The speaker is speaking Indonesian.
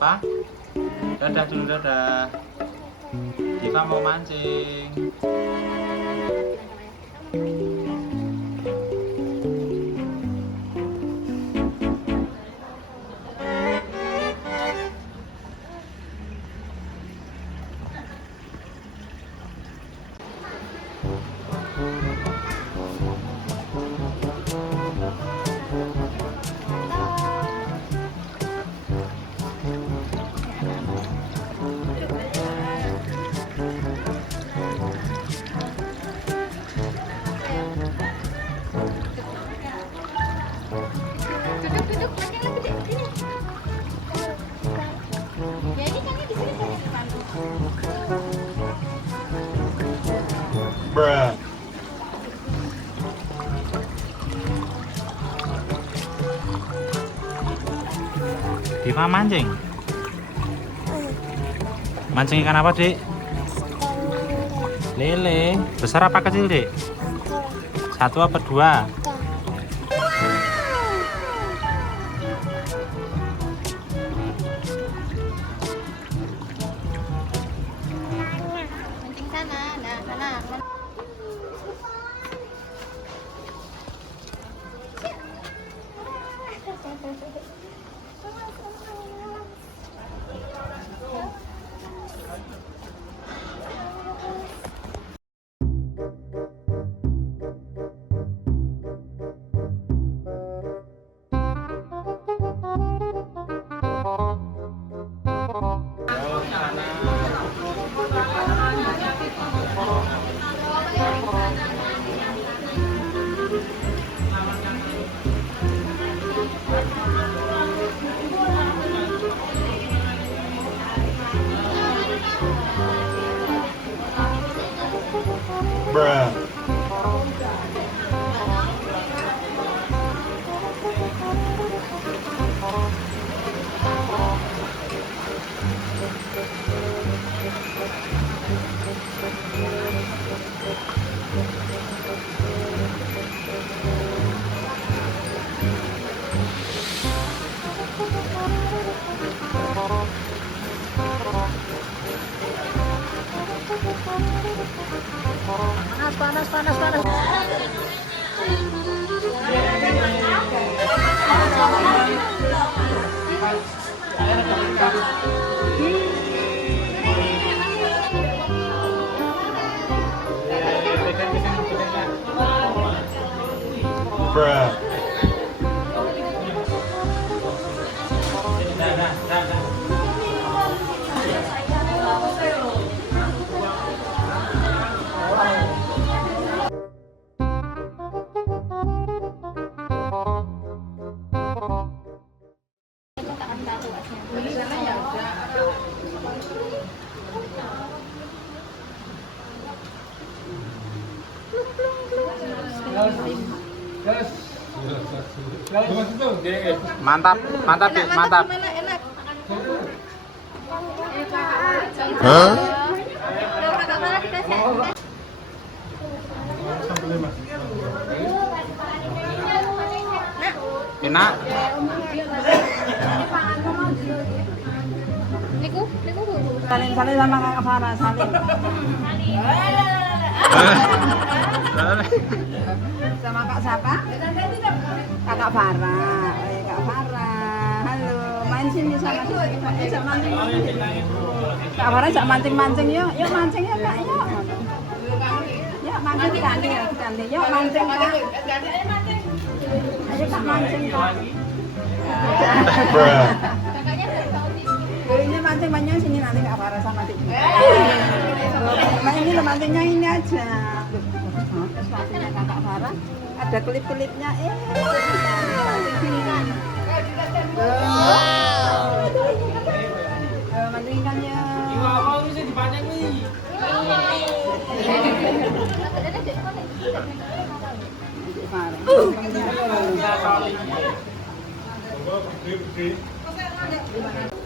Pak, dadah dulu, dadah. Diva mau mancing. Duduk, mancing lagi deh, sini. Ya ini kan di sini. Bruh. Diva mancing. Mancing ikan apa, Dik? Lele. Besar apa kecil, Dik? Satu apa dua? Mancing sana, nah sana. Bruh. Panas. Bruh. Mantap, Dik, mantap. Enak. Hah? Enak. Niku. Salin sama Kakak Farah, salin. Sama Kak siapa? Kakak Farah. Kak Farah. Halo, main sini sama Kak mancing. Kak Farah jak mancing-mancing yuk. Yuk mancing ya, Kak. Yuk. Yuk mancing sekali. Yuk mancing, Kak. Ayo Kak mancing, Kak. Bruh. Ini mancing banyak sini nanti Kak Farah sama Tik. Nah ini lo mancingnya ini aja. Sepatunya Kakak Farah ada klip-klipnya. Mancing sini kan. Mancing ikannya. Apa bisa dipancing nih? Gimana?